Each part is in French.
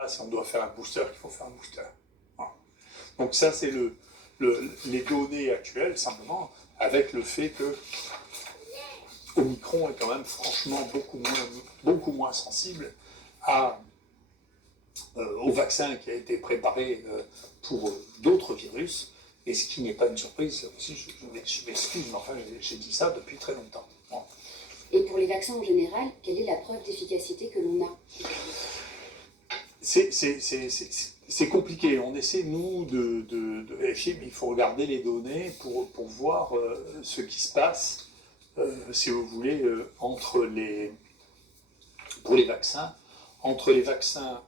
Là, si on doit faire un booster, il faut faire un booster. Voilà. Donc ça, c'est les données actuelles, simplement, avec le fait que Omicron est quand même franchement beaucoup moins sensible au vaccin qui a été préparé pour d'autres virus, et ce qui n'est pas une surprise, aussi, je m'excuse, mais enfin j'ai dit ça depuis très longtemps. Bon. Et pour les vaccins en général, quelle est la preuve d'efficacité que l'on a? C'est compliqué. On essaie, nous, de vérifier, mais il faut regarder les données pour voir ce qui se passe, si vous voulez, pour les vaccins, entre les vaccins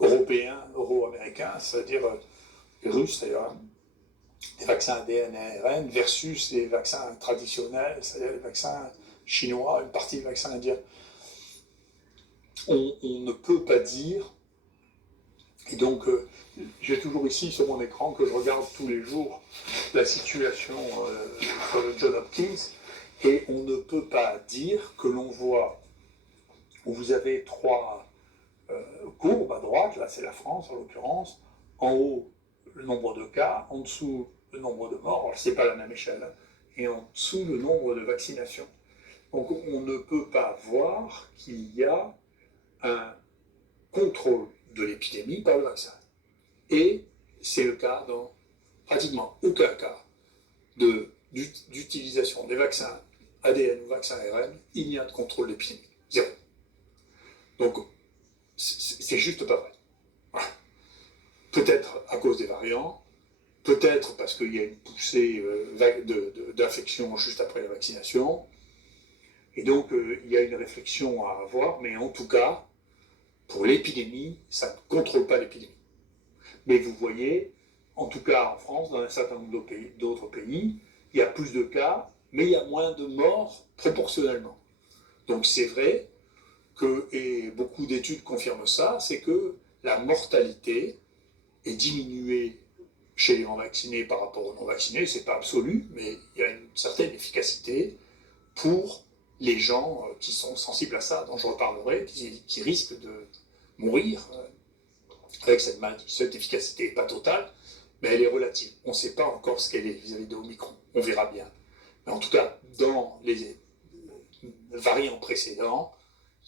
européens, euro-américains, c'est-à-dire russes d'ailleurs, les vaccins ADN et ARN, versus les vaccins traditionnels, c'est-à-dire les vaccins chinois, une partie des vaccins indiens. On ne peut pas dire, et donc j'ai toujours ici sur mon écran que je regarde tous les jours la situation sur le Johns Hopkins, et on ne peut pas dire que l'on voit, où vous avez trois courbes à droite, là c'est la France en l'occurrence, en haut le nombre de cas, en dessous le nombre de morts, alors c'est pas la même échelle, hein, et en dessous le nombre de vaccinations. Donc on ne peut pas voir qu'il y a un contrôle de l'épidémie par le vaccin. Et c'est le cas dans pratiquement aucun cas d'utilisation des vaccins ADN ou vaccins ARN, il n'y a de contrôle d'épidémie. Zéro. Donc, c'est juste pas vrai. Voilà. Peut-être à cause des variants, peut-être parce qu'il y a une poussée d'infection juste après la vaccination, et donc il y a une réflexion à avoir, mais en tout cas, pour l'épidémie, ça ne contrôle pas l'épidémie. Mais vous voyez, en tout cas en France, dans un certain nombre d'autres pays, il y a plus de cas, mais il y a moins de morts proportionnellement. Donc c'est vrai que, et beaucoup d'études confirment ça, c'est que la mortalité est diminuée chez les non-vaccinés par rapport aux non-vaccinés. C'est pas absolu, mais il y a une certaine efficacité pour les gens qui sont sensibles à ça, dont je reparlerai, qui risquent de mourir avec cette maladie. Cette efficacité n'est pas totale, mais elle est relative. On ne sait pas encore ce qu'elle est vis-à-vis de Omicron. On verra bien. Mais en tout cas, dans les variants précédents,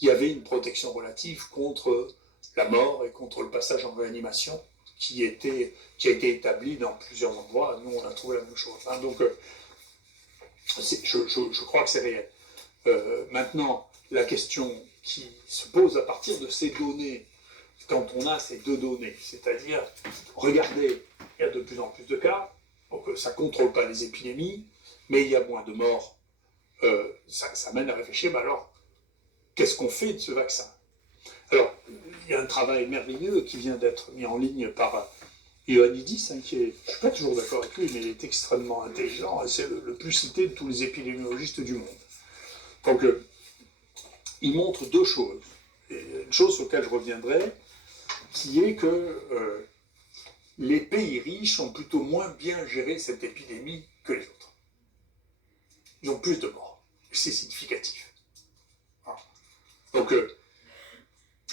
il y avait une protection relative contre la mort et contre le passage en réanimation qui a été établie dans plusieurs endroits. Nous, on a trouvé la même chose. Hein. Donc, je crois que c'est réel. Maintenant, la question qui se pose à partir de ces données, quand on a ces deux données, c'est-à-dire, regardez, il y a de plus en plus de cas, donc ça ne contrôle pas les épidémies, mais il y a moins de morts, ça mène à réfléchir, mais alors, qu'est-ce qu'on fait de ce vaccin? Alors, il y a un travail merveilleux qui vient d'être mis en ligne par Ioannidis, hein, qui est, je ne suis pas toujours d'accord avec lui, mais il est extrêmement intelligent, et c'est le plus cité de tous les épidémiologistes du monde. Donc, il montre deux choses. Et une chose sur laquelle je reviendrai, qui est que les pays riches ont plutôt moins bien géré cette épidémie que les autres. Ils ont plus de morts. C'est significatif. Voilà. Donc,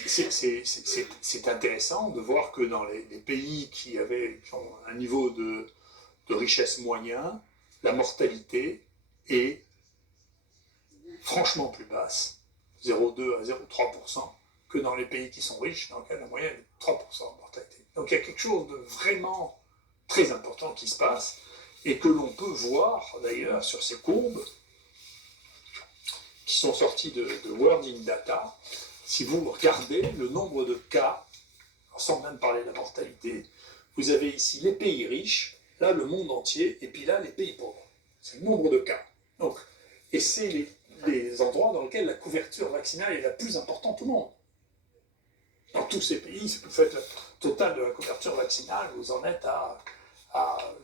c'est intéressant de voir que dans les pays qui ont un niveau de richesse moyen, la mortalité est franchement plus basse, 0,2 à 0,3%, que dans les pays qui sont riches, dans lesquels la moyenne est 3% de mortalité. Donc il y a quelque chose de vraiment très important qui se passe, et que l'on peut voir d'ailleurs sur ces courbes, qui sont sorties de World in Data. Si vous regardez le nombre de cas, sans même parler de la mortalité, vous avez ici les pays riches, là le monde entier, et puis là les pays pauvres. C'est le nombre de cas. Donc, et c'est les endroits dans lesquels la couverture vaccinale est la plus importante au monde. Dans tous ces pays, si vous faites le total de la couverture vaccinale, vous en êtes à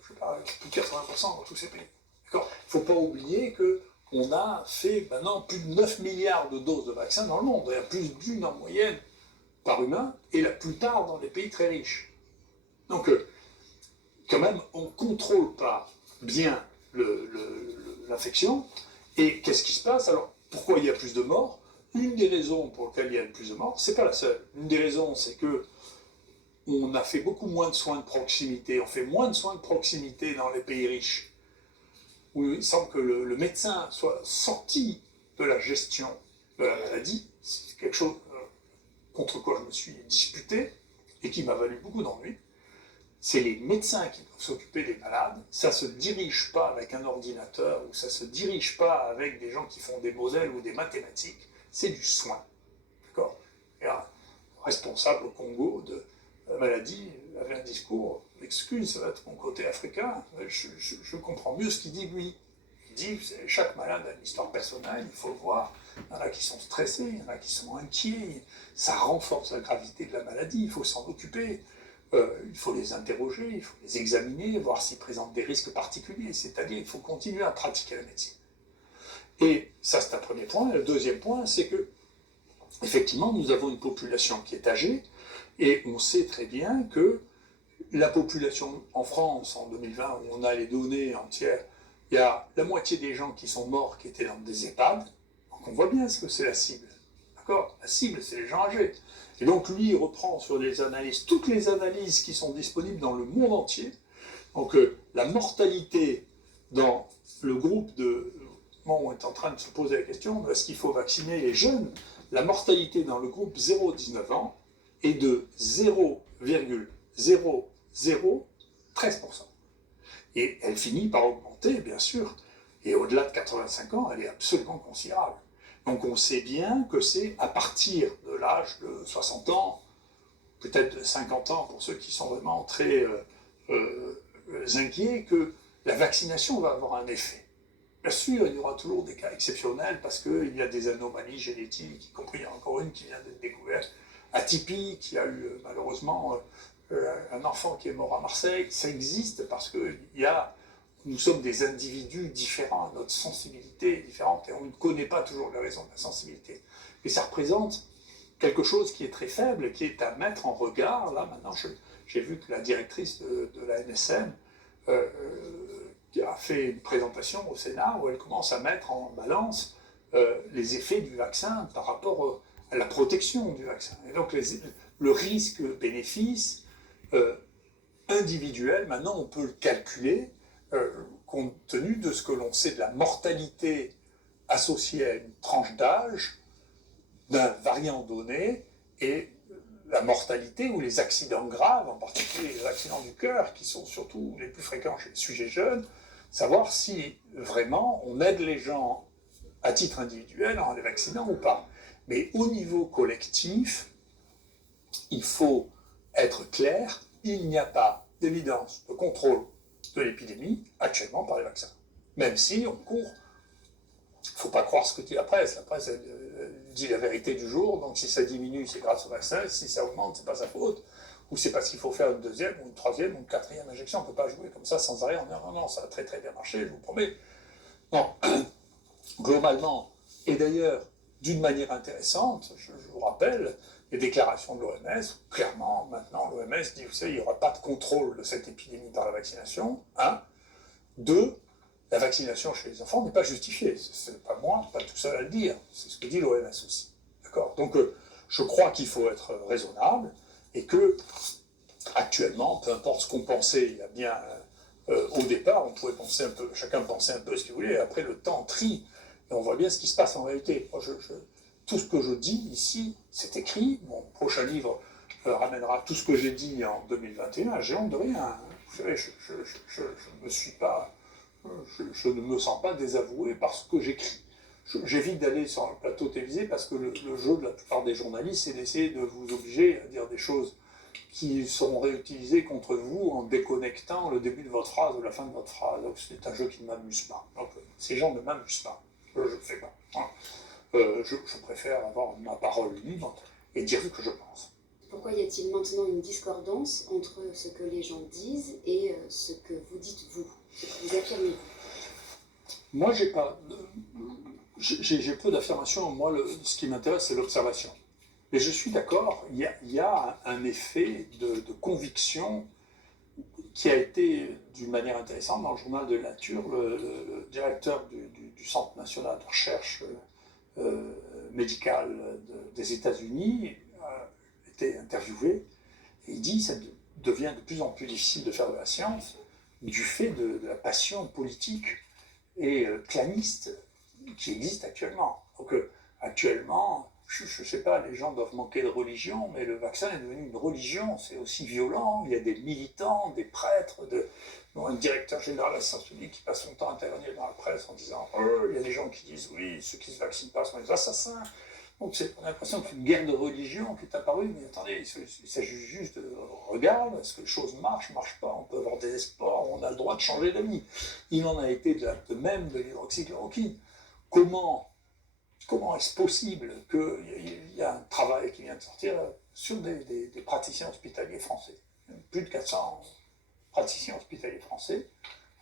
je sais pas, plus de 80% dans tous ces pays. D'accord ? Il ne faut pas oublier qu'on a fait maintenant plus de 9 milliards de doses de vaccins dans le monde. Il y a plus d'une en moyenne par humain, et la plupart dans les pays très riches. Donc, quand même, on ne contrôle pas bien l'infection. Et qu'est-ce qui se passe? Alors, pourquoi il y a plus de morts? une des raisons pour lesquelles il y a le plus de morts, c'est pas la seule. Une des raisons, c'est que on a fait beaucoup moins de soins de proximité. On fait moins de soins de proximité dans les pays riches, où il semble que le médecin soit sorti de la gestion de la maladie. C'est quelque chose contre quoi je me suis disputé et qui m'a valu beaucoup d'ennuis. C'est les médecins qui doivent s'occuper des malades. Ça ne se dirige pas avec un ordinateur ou ça ne se dirige pas avec des gens qui font des modèles ou des mathématiques. C'est du soin. D'accord ? Et un responsable au Congo de la maladie avait un discours, excuse, ça va être mon côté africain, je comprends mieux ce qu'il dit lui. Il dit, chaque malade a une histoire personnelle, il faut le voir. Il y en a qui sont stressés, il y en a qui sont inquiets. Ça renforce la gravité de la maladie, il faut s'en occuper. Il faut les interroger, il faut les examiner, voir s'ils présentent des risques particuliers. C'est-à-dire qu'il faut continuer à pratiquer la médecine. Et ça, c'est un premier point. Et le deuxième point, c'est que, effectivement, nous avons une population qui est âgée, et on sait très bien que la population en France, en 2020, où on a les données entières, il y a la moitié des gens qui sont morts qui étaient dans des EHPAD. Donc on voit bien ce que c'est la cible. D'accord ? La cible, c'est les gens âgés. Et donc lui, il reprend sur les analyses, toutes les analyses qui sont disponibles dans le monde entier. Donc la mortalité dans le groupe de... Bon, on est en train de se poser la question, est-ce qu'il faut vacciner les jeunes ? La mortalité dans le groupe 0-19 ans est de 0,0013%. Et elle finit par augmenter, bien sûr, et au-delà de 85 ans, elle est absolument considérable. Donc on sait bien que c'est à partir de l'âge de 60 ans, peut-être de 50 ans pour ceux qui sont vraiment très inquiets, que la vaccination va avoir un effet. Bien sûr, il y aura toujours des cas exceptionnels parce qu'il y a des anomalies génétiques, y compris il y a encore une qui vient d'être découverte, atypique, il y a eu malheureusement un enfant qui est mort à Marseille. Ça existe parce que nous sommes des individus différents, notre sensibilité est différente et on ne connaît pas toujours les raisons de la sensibilité. Et ça représente quelque chose qui est très faible, qui est à mettre en regard. Là, maintenant, j'ai vu que la directrice de la NSM a fait une présentation au Sénat où elle commence à mettre en balance les effets du vaccin par rapport à la protection du vaccin. Et donc, le risque-bénéfice individuel, maintenant, on peut le calculer compte tenu de ce que l'on sait de la mortalité associée à une tranche d'âge d'un variant donné et la mortalité ou les accidents graves, en particulier les accidents du cœur, qui sont surtout les plus fréquents chez les sujets jeunes, savoir si vraiment on aide les gens à titre individuel en les vaccinant ou pas. Mais au niveau collectif, il faut être clair, il n'y a pas d'évidence de contrôle de l'épidémie actuellement par les vaccins. Même si on court, il ne faut pas croire ce que dit la presse. La presse dit la vérité du jour, donc si ça diminue, c'est grâce au vaccin, si ça augmente, c'est pas sa faute, ou c'est parce qu'il faut faire une deuxième, ou une troisième, ou une quatrième injection. On ne peut pas jouer comme ça sans arrêt en disant non, ça a très très bien marché, je vous promets. Non, globalement, et d'ailleurs, d'une manière intéressante, je vous rappelle, les déclarations de l'OMS, clairement, maintenant, l'OMS dit, vous savez, il n'y aura pas de contrôle de cette épidémie par la vaccination. 1. 2. La vaccination chez les enfants n'est pas justifiée. C'est pas moi, pas tout seul à le dire. C'est ce que dit l'OMS aussi. D'accord ? Donc, je crois qu'il faut être raisonnable et que, actuellement, peu importe ce qu'on pensait, il y a bien... au départ, on pouvait penser un peu, chacun pensait un peu ce qu'il voulait, et après, le temps trie, et on voit bien ce qui se passe en réalité. Moi, tout ce que je dis ici, c'est écrit. Mon prochain livre ramènera tout ce que j'ai dit en 2021. J'ai honte de rien. Vous savez, je ne me sens pas désavoué par ce que j'écris. J'évite d'aller sur un plateau télévisé parce que le jeu de la plupart des journalistes, c'est d'essayer de vous obliger à dire des choses qui seront réutilisées contre vous en déconnectant le début de votre phrase ou la fin de votre phrase. Donc c'est un jeu qui ne m'amuse pas. Donc, ces gens ne m'amusent pas. Je ne le fais pas. Hein. Je préfère avoir ma parole libre et dire ce que je pense. Pourquoi y a-t-il maintenant une discordance entre ce que les gens disent et ce que vous dites vous, ce que vous affirmez vous? Moi, j'ai peu d'affirmations. Moi, ce qui m'intéresse, c'est l'observation. Mais je suis d'accord, il y a un effet de conviction qui a été, d'une manière intéressante, dans le journal de la Nature, le directeur du Centre national de recherche médical des États-Unis était interviewé, et il dit que ça devient de plus en plus difficile de faire de la science du fait de la passion politique et claniste qui existe actuellement. Donc actuellement, je ne sais pas, les gens doivent manquer de religion, mais le vaccin est devenu une religion, c'est aussi violent, il y a des militants, des prêtres, un directeur général de la science publique qui passe son temps à intervenir dans la presse en disant « Oh, il y a des gens qui disent oui, ceux qui ne se vaccinent pas sont des assassins ». Donc on a l'impression qu'une guerre de religion qui est apparue, mais attendez, il s'agit juste de regarde, est-ce que les choses marchent, pas, on peut avoir des espoirs, on a le droit de changer d'avis. Il en a été de même de l'hydroxychloroquine. Comment est-ce possible qu'il y a un travail qui vient de sortir sur des praticiens hospitaliers français, plus de 400 praticiens hospitaliers français,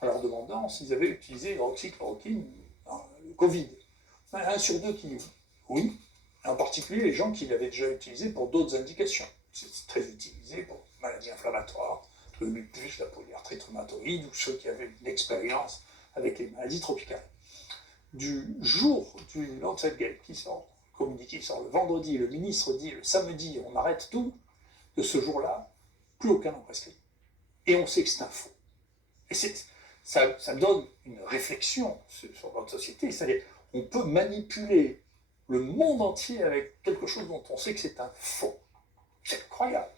en leur demandant s'ils avaient utilisé l'hydroxychloroquine dans le Covid. Un sur deux qui dit oui, en particulier les gens qui l'avaient déjà utilisé pour d'autres indications. C'est très utilisé pour maladies inflammatoires, le lupus, la polyarthrite rhumatoïde, ou ceux qui avaient une expérience avec les maladies tropicales. Du jour du Lancet Gate qui sort, le communiqué qui sort le vendredi, le ministre dit le samedi, on arrête tout, de ce jour-là, plus aucun n'en prescrit. Et on sait que c'est un faux. Et ça donne une réflexion sur notre société, c'est-à-dire on peut manipuler le monde entier avec quelque chose dont on sait que c'est un faux. C'est incroyable,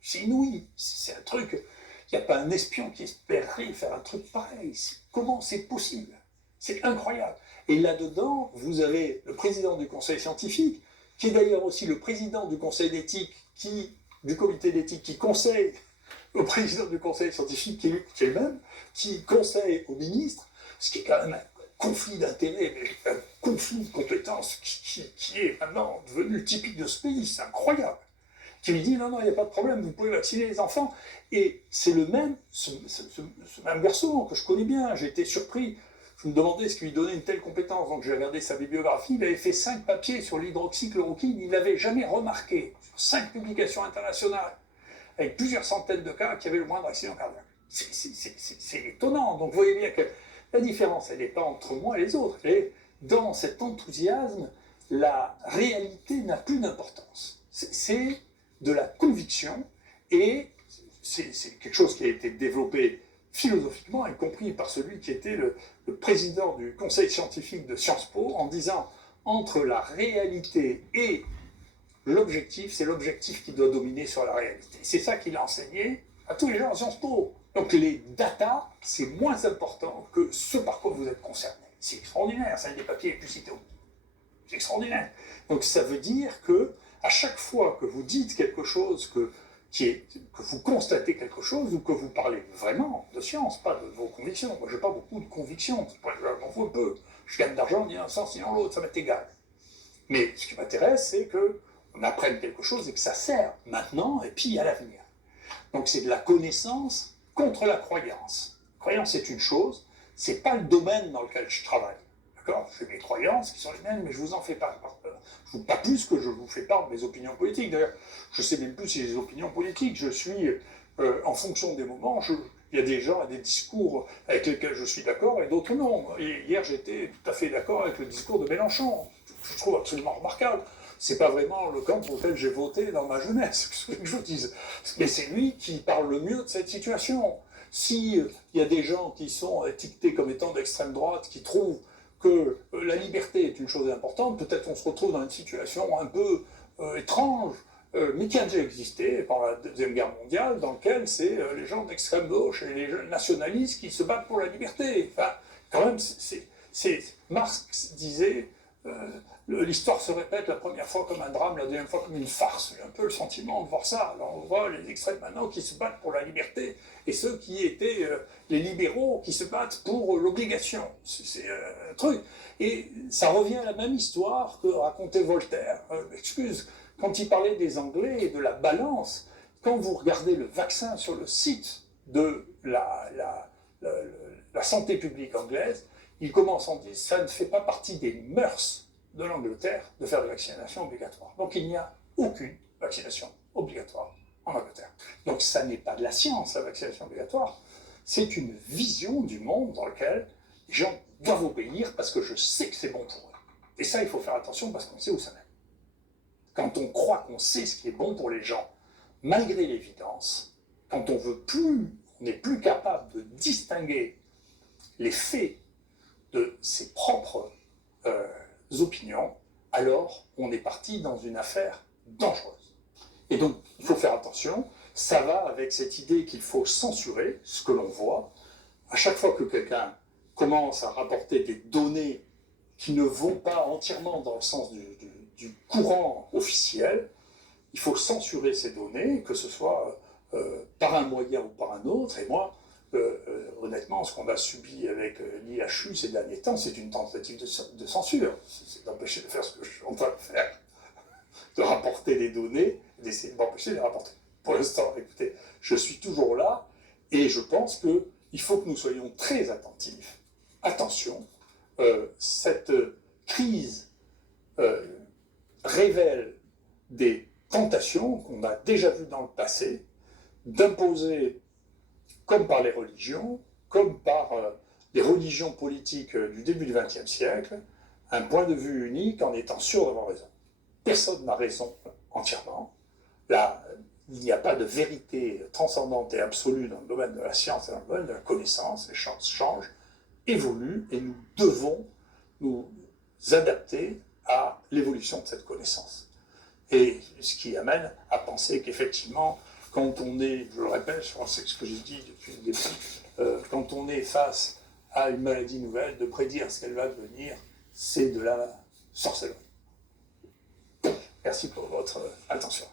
c'est inouï, c'est un truc, il n'y a pas un espion qui espérerait faire un truc pareil. Comment c'est possible? C'est incroyable. Et là-dedans, vous avez le président du conseil scientifique, qui est d'ailleurs aussi le président du conseil d'éthique, du comité d'éthique qui conseille au président du conseil scientifique, qui est le même, qui conseille au ministre, ce qui est quand même un conflit d'intérêts, mais un conflit de compétences qui est maintenant devenu typique de ce pays, c'est incroyable. Qui lui dit non, il n'y a pas de problème, vous pouvez vacciner les enfants. Et c'est le même, ce même garçon que je connais bien, j'ai été surpris. Je me demandais ce qui lui donnait une telle compétence, donc j'ai regardé sa bibliographie, il avait fait 5 papiers sur l'hydroxychloroquine, il n'avait jamais remarqué, sur 5 publications internationales, avec plusieurs centaines de cas, qui avaient le moindre accident cardiaque. C'est étonnant, donc vous voyez bien que la différence, elle n'est pas entre moi et les autres, et dans cet enthousiasme, la réalité n'a plus d'importance. C'est de la conviction, et c'est quelque chose qui a été développé philosophiquement, y compris par celui qui était le président du conseil scientifique de Sciences Po, en disant entre la réalité et l'objectif, c'est l'objectif qui doit dominer sur la réalité. C'est ça qu'il a enseigné à tous les gens à Sciences Po. Donc les data, c'est moins important que ce par quoi vous êtes concerné. C'est extraordinaire, c'est un des papiers les plus cités au monde. C'est extraordinaire. Donc ça veut dire que à chaque fois que vous dites quelque chose, que vous constatez quelque chose ou que vous parlez vraiment de science, pas de vos convictions. Moi, je n'ai pas beaucoup de convictions, j'en fous un peu. Je gagne de l'argent ni dans un sens ni dans l'autre, ça m'est égal. Mais ce qui m'intéresse, c'est qu'on apprenne quelque chose et que ça sert maintenant et puis à l'avenir. Donc c'est de la connaissance contre la croyance. La croyance est une chose, c'est pas le domaine dans lequel je travaille. D'accord? J'ai mes croyances qui sont les miennes, mais je vous en fais pas. Pas plus que je vous fais part de mes opinions politiques. D'ailleurs, je ne sais même plus si j'ai des opinions politiques. Je suis, en fonction des moments, il y a des gens, des discours avec lesquels je suis d'accord et d'autres non. Et hier, j'étais tout à fait d'accord avec le discours de Mélenchon. Je trouve absolument remarquable. C'est pas vraiment le camp pour lequel j'ai voté dans ma jeunesse, ce que je vous dise. Mais c'est lui qui parle le mieux de cette situation. S'il y a des gens qui sont étiquetés comme étant d'extrême droite, qui trouvent que la liberté est une chose importante, peut-être on se retrouve dans une situation un peu étrange, mais qui a déjà existé par la Deuxième Guerre mondiale, dans laquelle c'est les gens d'extrême gauche et les jeunes nationalistes qui se battent pour la liberté. Enfin, quand même, Marx disait l'histoire se répète la première fois comme un drame, la deuxième fois comme une farce. J'ai un peu le sentiment de voir ça. Alors on voit les extrêmes maintenant qui se battent pour la liberté et ceux qui étaient les libéraux qui se battent pour l'obligation. C'est un truc. Et ça revient à la même histoire que racontait Voltaire. Excuse, quand il parlait des Anglais et de la balance, quand vous regardez le vaccin sur le site de la santé publique anglaise, il commence en disant ça ne fait pas partie des mœurs de l'Angleterre de faire des vaccinations obligatoires. Donc il n'y a aucune vaccination obligatoire en Angleterre. Donc ça n'est pas de la science, la vaccination obligatoire, c'est une vision du monde dans lequel les gens doivent obéir parce que je sais que c'est bon pour eux. Et ça, il faut faire attention parce qu'on sait où ça mène. Quand on croit qu'on sait ce qui est bon pour les gens, malgré l'évidence, quand on n'est plus capable de distinguer les faits de ses propres opinions, alors on est parti dans une affaire dangereuse. Et donc, il faut faire attention. Ça va avec cette idée qu'il faut censurer ce que l'on voit. À chaque fois que quelqu'un commence à rapporter des données qui ne vont pas entièrement dans le sens du courant officiel, il faut censurer ces données, que ce soit par un moyen ou par un autre. Et moi, honnêtement, ce qu'on a subi avec l'IHU ces derniers temps, c'est une tentative de censure. C'est d'empêcher de faire ce que je suis en train de faire, de rapporter des données, d'essayer d'empêcher de les rapporter. Pour l'instant, écoutez, je suis toujours là, et je pense qu'il faut que nous soyons très attentifs. Attention, cette crise révèle des tentations qu'on a déjà vues dans le passé, d'imposer, comme par les religions, comme par les religions politiques du début du XXe siècle, un point de vue unique en étant sûr d'avoir raison. Personne n'a raison entièrement. Là, il n'y a pas de vérité transcendante et absolue dans le domaine de la science et dans le domaine de la connaissance. Les choses changent, évoluent, et nous devons nous adapter à l'évolution de cette connaissance. Et ce qui amène à penser qu'effectivement, quand on est, je le répète, je pense que c'est ce que j'ai dit depuis le début, quand on est face à une maladie nouvelle, de prédire ce qu'elle va devenir, c'est de la sorcellerie. Merci pour votre attention.